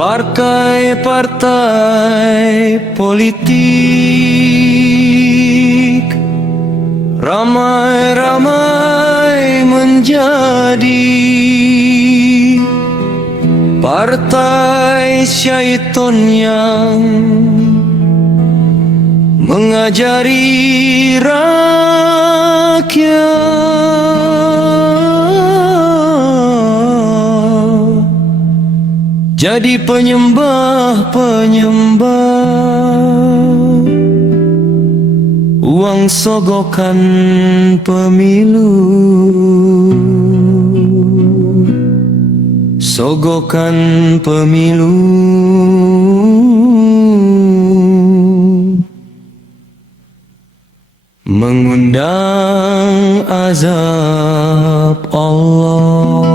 Partai-partai politik ramai-ramai menjadi partai syaiton yang mengajari rakyat jadi penyembah uang sogokan pemilu, sogokan pemilu. Mengundang azab Allah.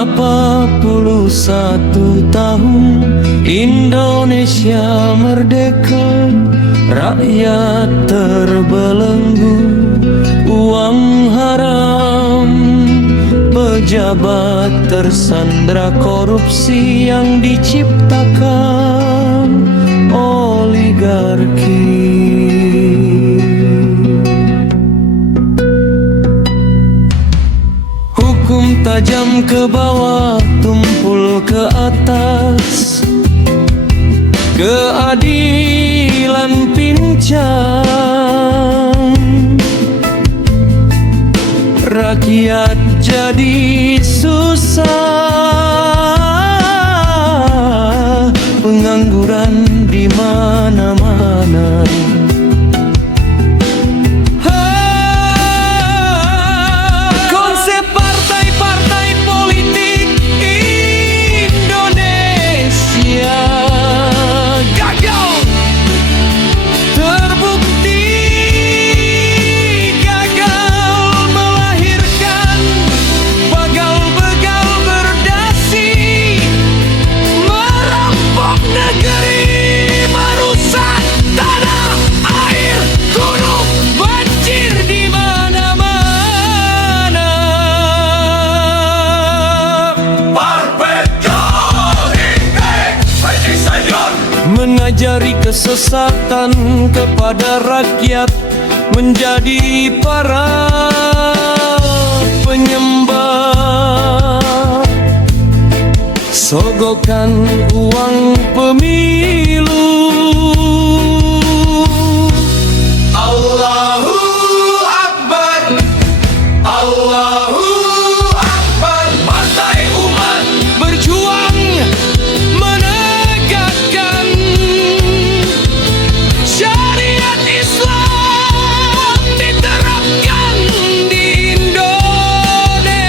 81 tahun Indonesia merdeka, rakyat terbelenggu uang haram, pejabat tersandra korupsi yang diciptakan oligarki. Hukum tajam ke bawah, tumpul ke atas, keadilan pincang, rakyat jadi susah, pengangguran di mana-mana. Konsep partai-partai politik Indonesia gagal, terbukti gagal melahirkan begal-begal berdasi, merampok negeri, merusak tanah air, gunung, banjir di mana-mana. Mengajari kesesatan kepada rakyat, menjadi para penyembah, sogokan uang pemilu. Allahu Akbar, Allahu Akbar. Partai umat berjuang menegakkan syariat Islam diterapkan di Indonesia.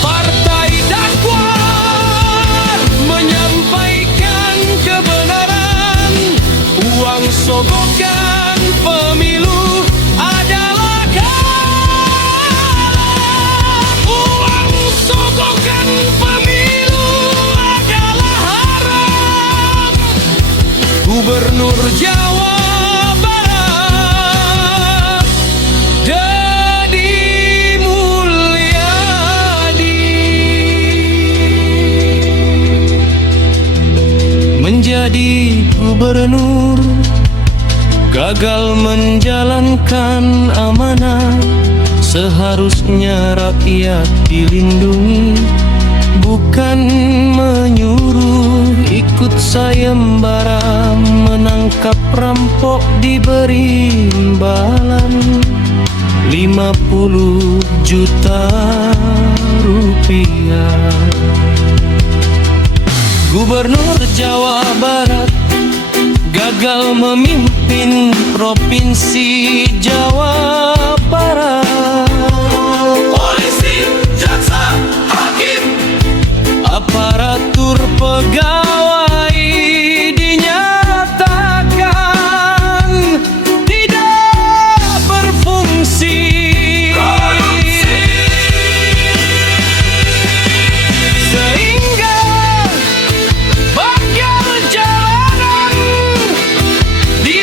Partai dakwah menyampaikan kebenaran, uang sogokan pemilu adalah kalah. Uang sogokan pemilu adalah haram. Gubernur Jawa Barat Deddy Mulyadi menjadi gubernur, gagal menjalankan amanah. Seharusnya rakyat dilindungi, bukan menyuruh ikut sayembara, menangkap rampok diberi imbalan 50 juta rupiah. Gubernur Jawa Barat gagal memimpin Provinsi Jawa Barat. Polisi, jaksa, hakim, aparatur pegawai dinyatakan tidak berfungsi. Sehingga bakal jalanan di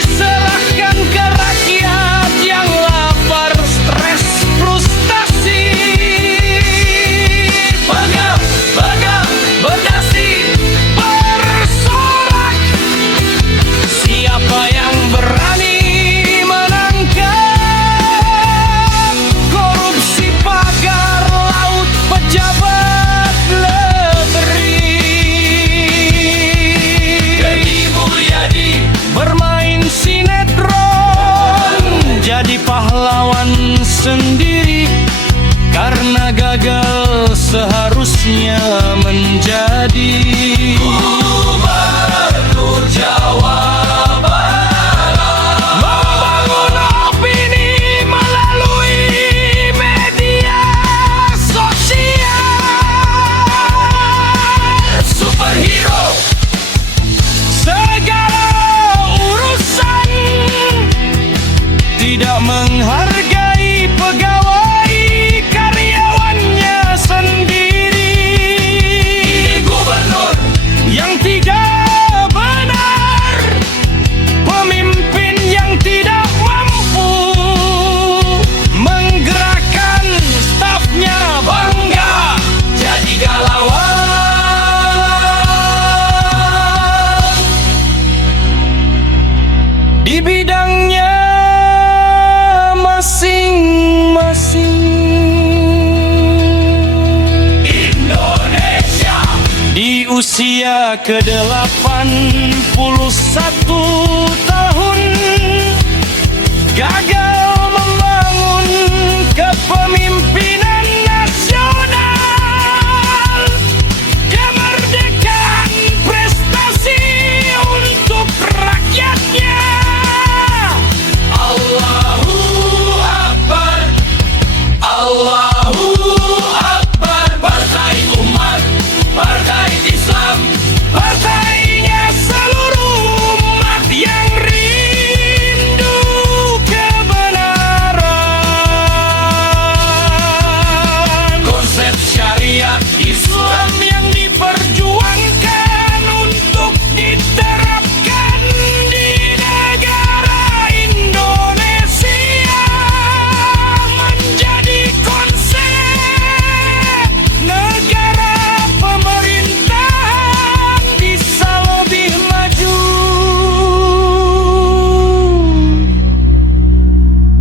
di bidangnya masing-masing. Indonesia di usia ke-81 tahun gagal membangun kepemimpinan nasional. Kemerdekaan prestasi untuk rakyatnya. Allahu Akbar, Allahu Akbar. Partai Umat, Partai Islam, partainya seluruh umat yang rindu kebenaran. Konsep syariat Islam yang diperjuangkan untuk diterapkan di negara Indonesia menjadi konsep negara pemerintahan bisa lebih maju,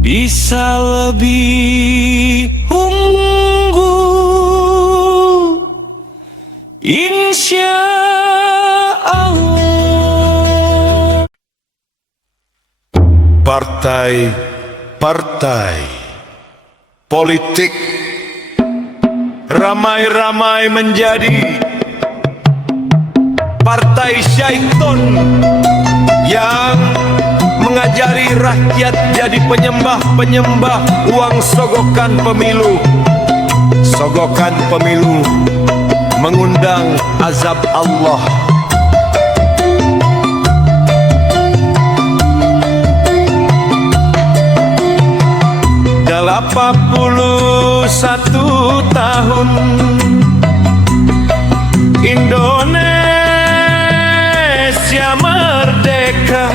bisa lebih unggul, insya Allah. Partai-partai politik ramai-ramai menjadi partai syaiton yang mengajari rakyat jadi penyembah-penyembah uang sogokan pemilu. Sogokan pemilu mengundang azab Allah. 81 tahun Indonesia merdeka,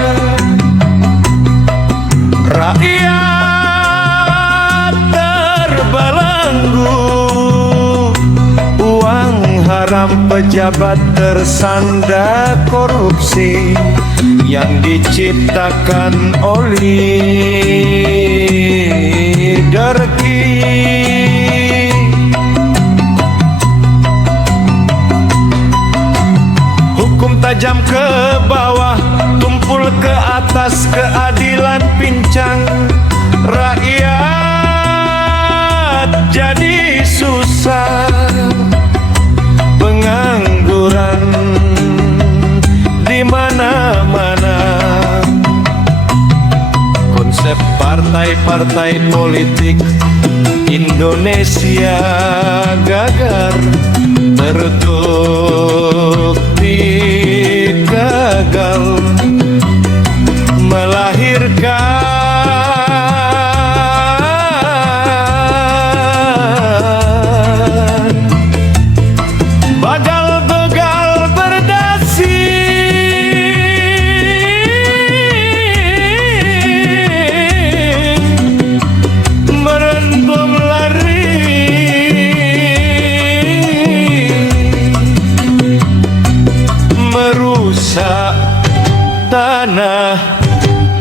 rakyat terbelenggu, uang haram pejabat tersandar korupsi yang diciptakan oligarki. Hukum tajam ke bawah, tumpul ke atas, keadilan pincang, rakyat jadi susah, pengangguran di mana-mana. Konsep partai-partai politik Indonesia gagal, terbukti gagal melahirkan bagal-begal berdasi, merembum lari, merusak tanah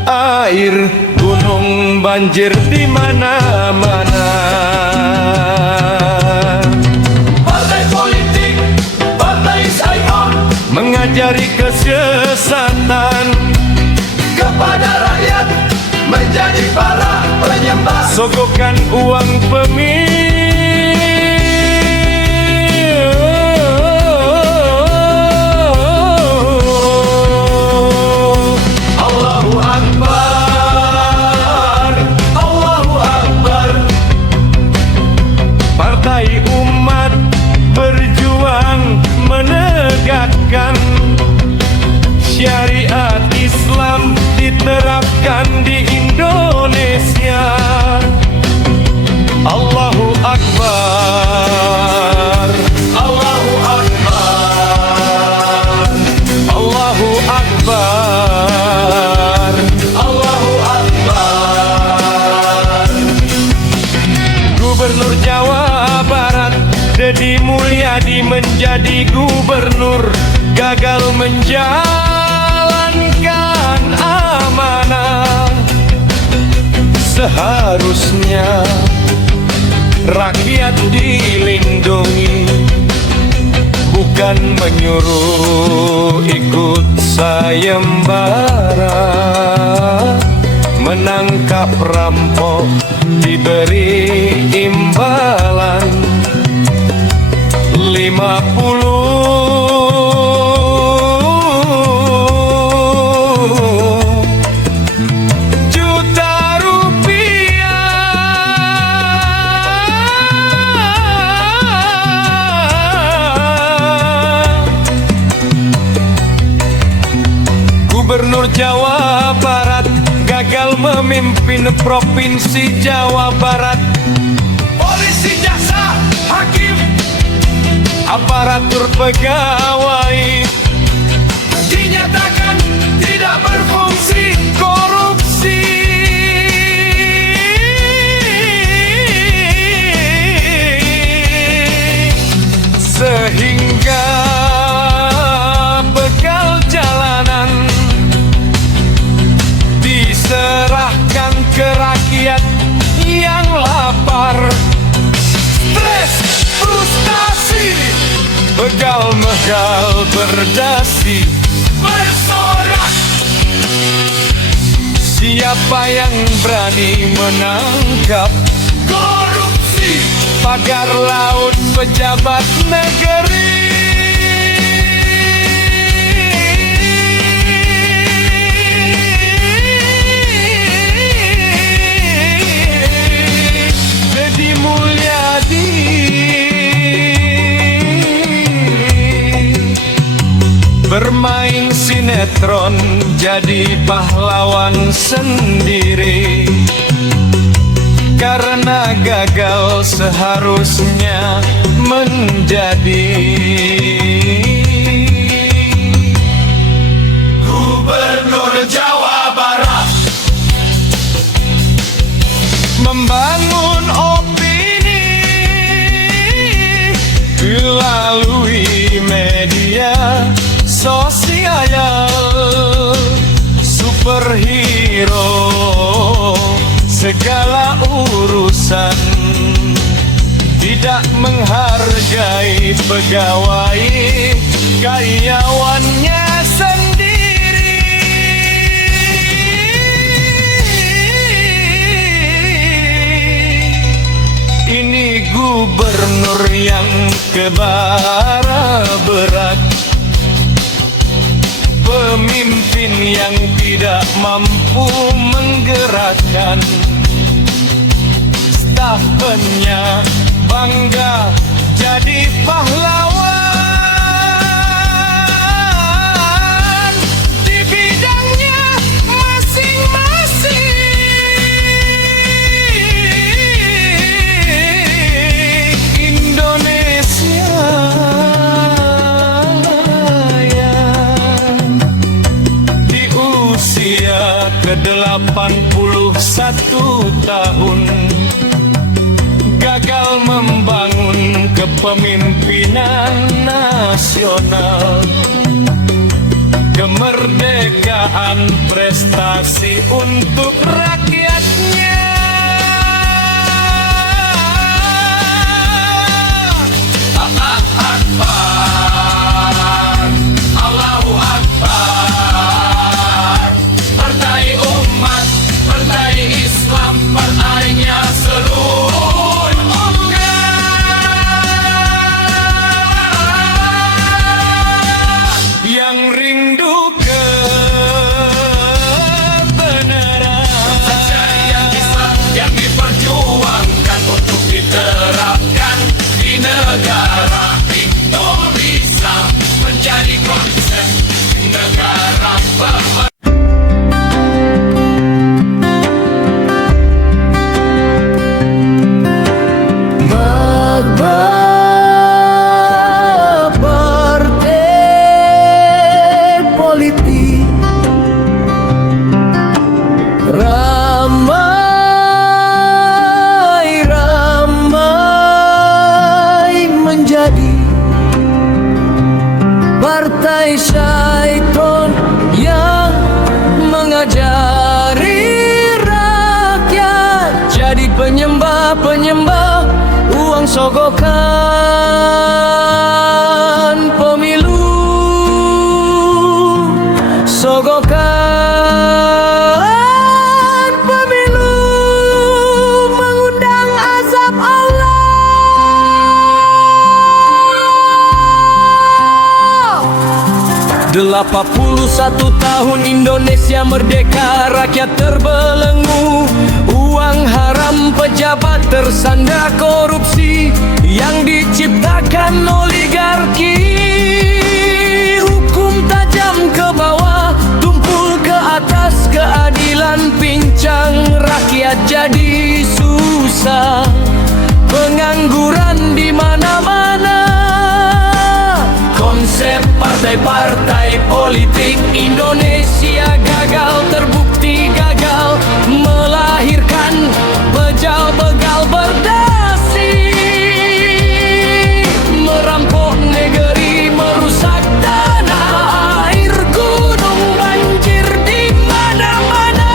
air, gunung banjir di mana-mana. Partai politik, partai syaiton mengajari kesesatan kepada rakyat, menjadi para penyembah sogokan uang pemilu. Allahu Akbar, Allahu Akbar. Partai Umat berjuang menegakkan syariat Islam diterapkan di Indonesia. Allahu Akbar, Allahu Akbar, Allahu Akbar, Allahu Akbar. Gubernur Jawa Barat Deddy Mulyadi menjadi gubernur, gagal menjalankan amanah. rakyat dilindungi, bukan menyuruh ikut sayembara. Menangkap rampok diberi imbalan 50 juta rupiah. Gubernur Jawa Barat gagal memimpin Provinsi Jawa Barat. Polisi, jaksa, hakim, aparatur pegawai dinyatakan tidak berfungsi, korupsi. Sehingga bekal jalanan diserahkan ke rakyat yang lapar. Stres, frustasi, begal-megal berdasi, bersorak. Siapa yang berani menangkap korupsi? Pagar laut pejabat negeri. Bermain sinetron jadi pahlawan sendiri. Karena gagal seharusnya menjadi Gubernur Jawa Barat. Membangun opini melalui media sosial, superhero segala urusan, tidak menghargai pegawai karyawannya sendiri. Ini gubernur yang kebara berat, pemimpin yang tidak mampu menggerakkan stafnya, bangga jadi pahlawan di bidangnya masing-masing. Indonesia ke-81 tahun gagal membangun kepemimpinan nasional. Kemerdekaan prestasi untuk rakyatnya. Allahu Akbar. Partai umat, partai Islam, partainya seluruh umat yang rindu kebenaran. Syariat Islam yang diperjuangkan untuk diterapkan di negara Indonesia. Sogokan pemilu, sogokan pemilu, mengundang azab Allah. 81 tahun Indonesia merdeka, rakyat terbelenggu. Uang haram pejabat tersandra korupsi yang diciptakan oligarki. Hukum tajam ke bawah, tumpul ke atas, keadilan pincang, rakyat jadi susah. Pengangguran di mana-mana. Konsep partai-partai politik Indonesia gagal, terbukti gagal, melahirkan bejal-begal berdasi, merampok negeri, merusak tanah air, gunung banjir di mana-mana.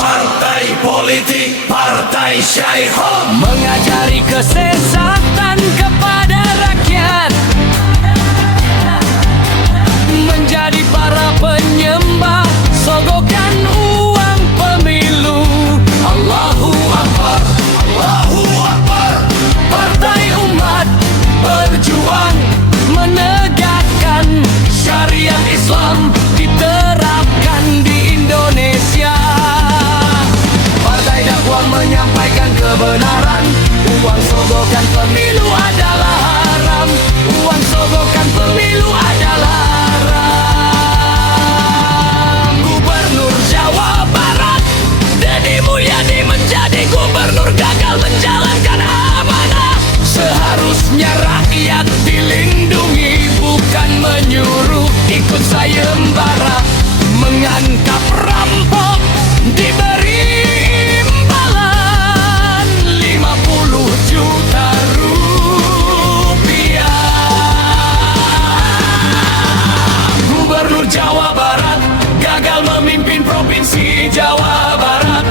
Partai politik, partai Syaihon Mengajari kesesatan kepada rakyat, menjadi para penyembah, sogokan uang pemilu. Allahu Akbar, Allahu Akbar. Partai umat berjuang menegakkan syariat Islam diterapkan di Indonesia. Partai dakwah menyampaikan kebenaran, uang sogokan pemilu adalah haram, uang sogokan pemilu adalah haram. Gubernur Jawa Barat Deddy Mulyadi menjadi gubernur, gagal menjalankan amanah. Seharusnya rakyat dilindungi, bukan menyuruh ikut sayembara. Menangkap perampok diberi imbalan 50 juta rupiah. Gubernur Jawa Barat gagal memimpin provinsi Jawa Barat.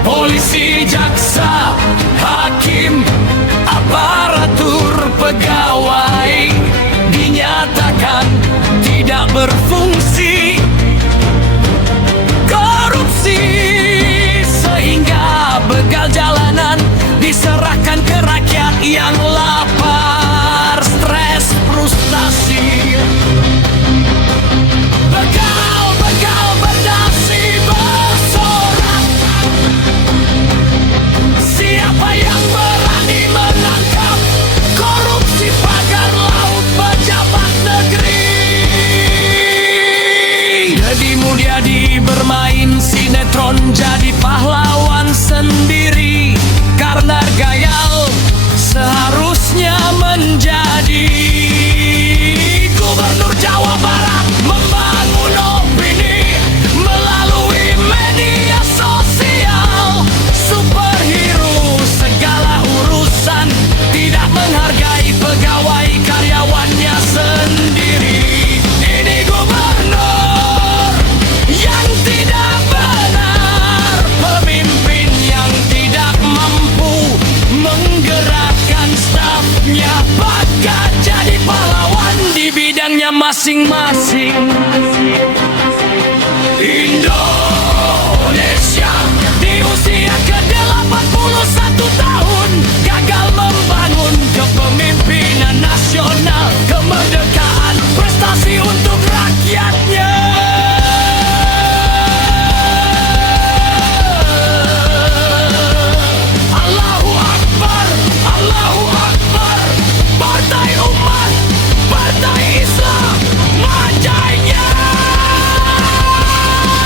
Polisi, jaksa, hakim, aparatur pegawai dinyatakan tidak berfungsi. Korupsi sehingga begal jalanan diserahkan ke rakyat yang lapar, stres, frustasi. Begal berdasi bersorak. Siapa yang berani menangkap korupsi pagar laut pejabat negeri? Deddy Mulyadi bermain sinetron jadi pahlawan sendiri. Karena gayal seharusnya menjadi gubernur Jawa Barat, membangun opini melalui media sosial. Superhero segala urusan, tidak menghargai pegawai karyawannya sendiri. Ini gubernur yang tidak benar, pemimpin yang tidak mampu menggerakkan stafnya, bakat jadi pahlawan di bidangnya masing-masing. Indonesia di usia ke-81 tahun gagal membangun kepemimpinan nasional, kemerdekaan, prestasi untuk rakyatnya. Allahu Akbar, Allahu Akbar. Partai umat, partai Islam, majanya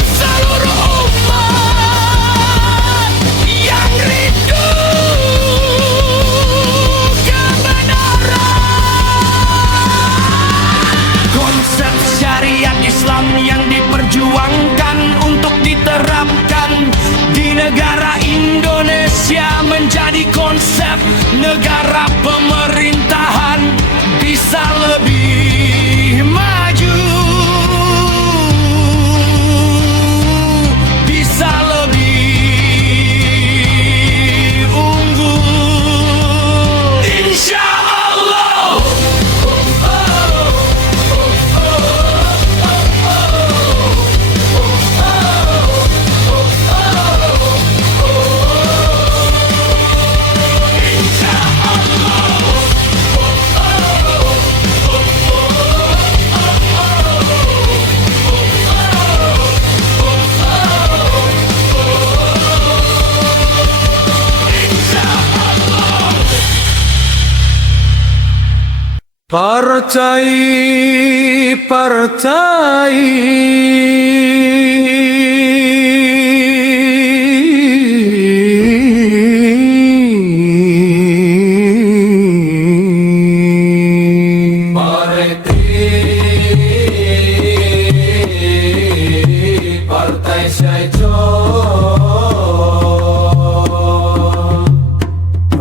seluruh umat yang rindu kebenaran. Konsep syariat Islam yang diperjuangkan untuk diterapkan di negara Indonesia menjadi konsep negara pemerintahan bisa lebih maju, bisa Partai-partai Partai Syaiton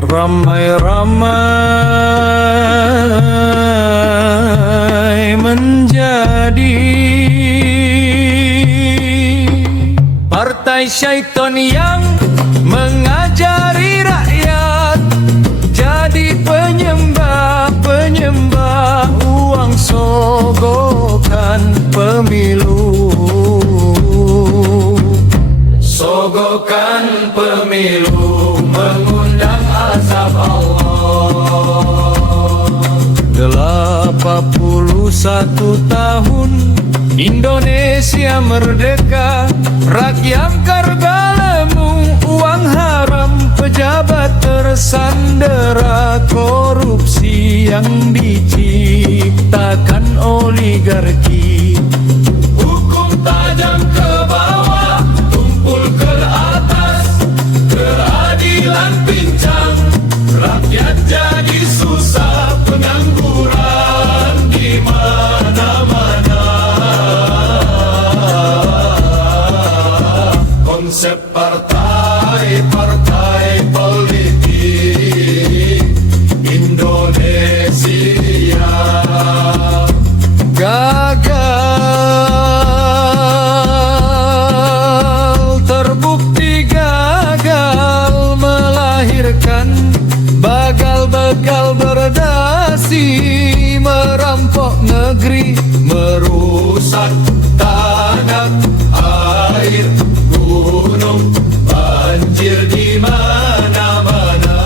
ramai-ramai menjadi partai syaiton yang mengajari rakyat jadi penyembah uang sogokan pemilu. Sogokan pemilu mengundang azab Allah. 81 tahun Indonesia merdeka, rakyat karbalemu, uang haram, pejabat tersandera, korupsi yang diciptakan oligarki. Hukum tajam ke bawah, tumpul ke atas, keadilan pincang, rakyat jadi susah, pengangguran di mana-mana. Konsep partai politik Indonesia gagal, terbukti gagal melahirkan bagal-bagal berdasi, merampok negeri, merusak tanah air, gunung, banjir di mana-mana.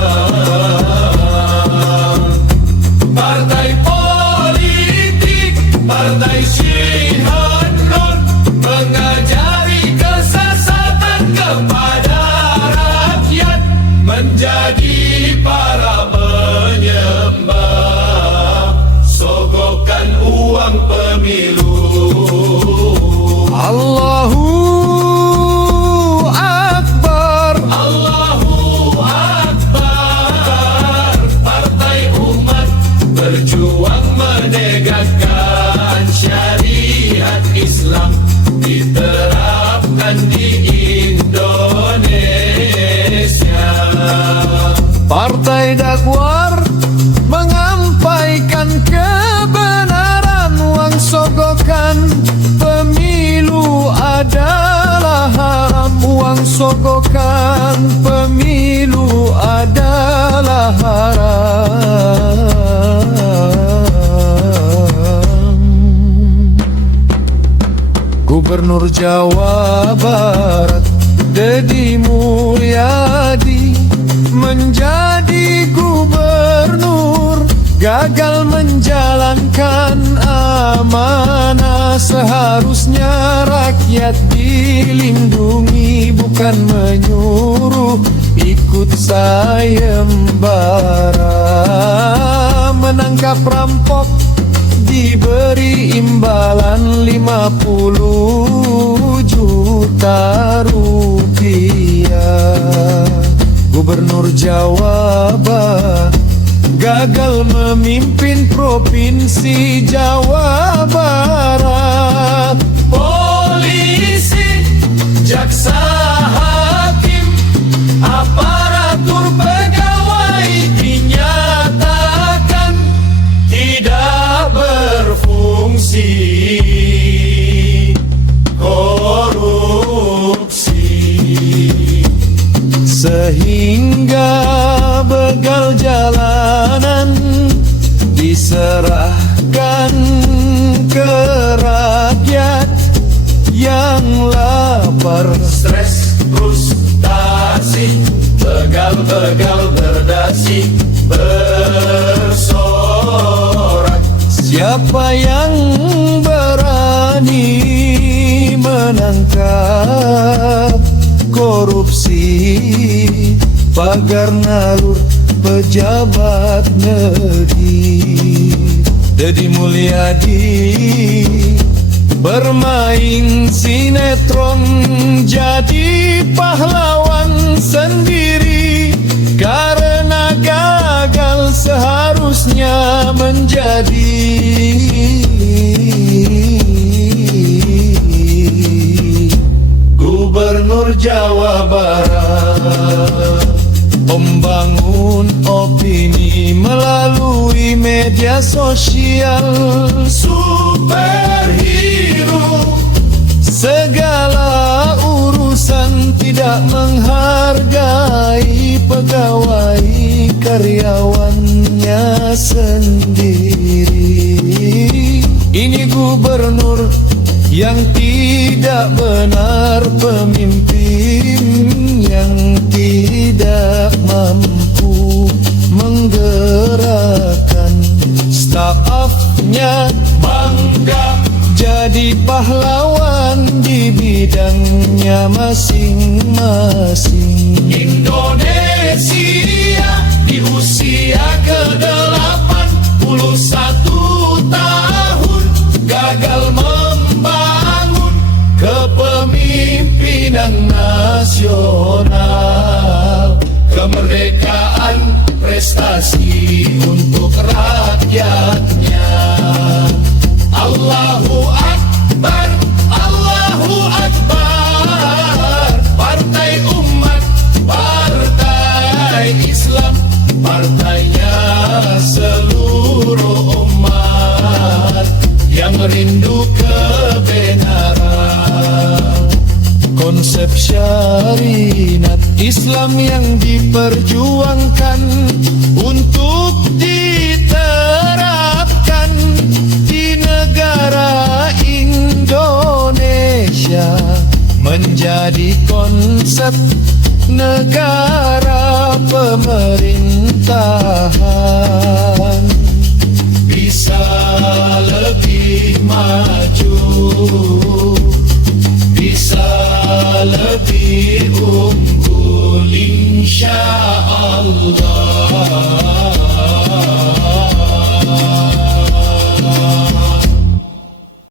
Partai politik, partai Syihan Nur mengajari kesesatan kepada rakyat, menjadi para penyembah, sogokan uang pemilu. Allahu Akbar, Allahu Akbar. Partai umat berjuang menegakkan syariat Islam, diterapkan di Indonesia. partai dakwar menyampaikan kebenaran, uang sogokan pemilu adalah haram, uang sogokan pemilu adalah haram. Gubernur Jawa Barat Deddy Mulyadi menjadi gubernur, gagal menjalankan amanah. Seharusnya rakyat dilindungi, bukan menyuruh ikut sayembara. Menangkap rampok diberi imbalan 50 juta rupiah. Gubernur Jawa Barat gagal memimpin provinsi Jawa Barat. Polisi, jaksa, hakim, aparatur pegawai dinyatakan tidak berfungsi, korupsi, sehingga begal jalanan diserahkan ke rakyat yang lapar. stres, frustasi, begal-begal berdasi, bersorak. Siapa yang berani menangkap korupsi, pagar nalur pejabat negeri? Deddy Mulyadi bermain sinetron jadi pahlawan sendiri, karena gagal seharusnya menjadi Gubernur Jawa Barat. Membangun opini melalui media sosial, superhero. Segala urusan tidak menghargai pegawai karyawannya sendiri. Ini gubernur yang tidak benar, pemimpin yang tidak mampu menggerakkan stafnya. Bangga jadi pahlawan di bidangnya masing-masing. Indonesia di usia ke-81 tahun gagal membangun kepemimpinan nasional. Kemerdekaan prestasi untuk rakyatnya. Allahu Akbar, Allahu Akbar. Partai Umat, Partai Islam, partainya seluruh umat yang rindu kebenaran. Konsep syariat Islam yang diperjuangkan untuk diterapkan di negara Indonesia menjadi konsep negara pemerintahan. Bisa lebih maju, bisa lebih unggul insya Allah.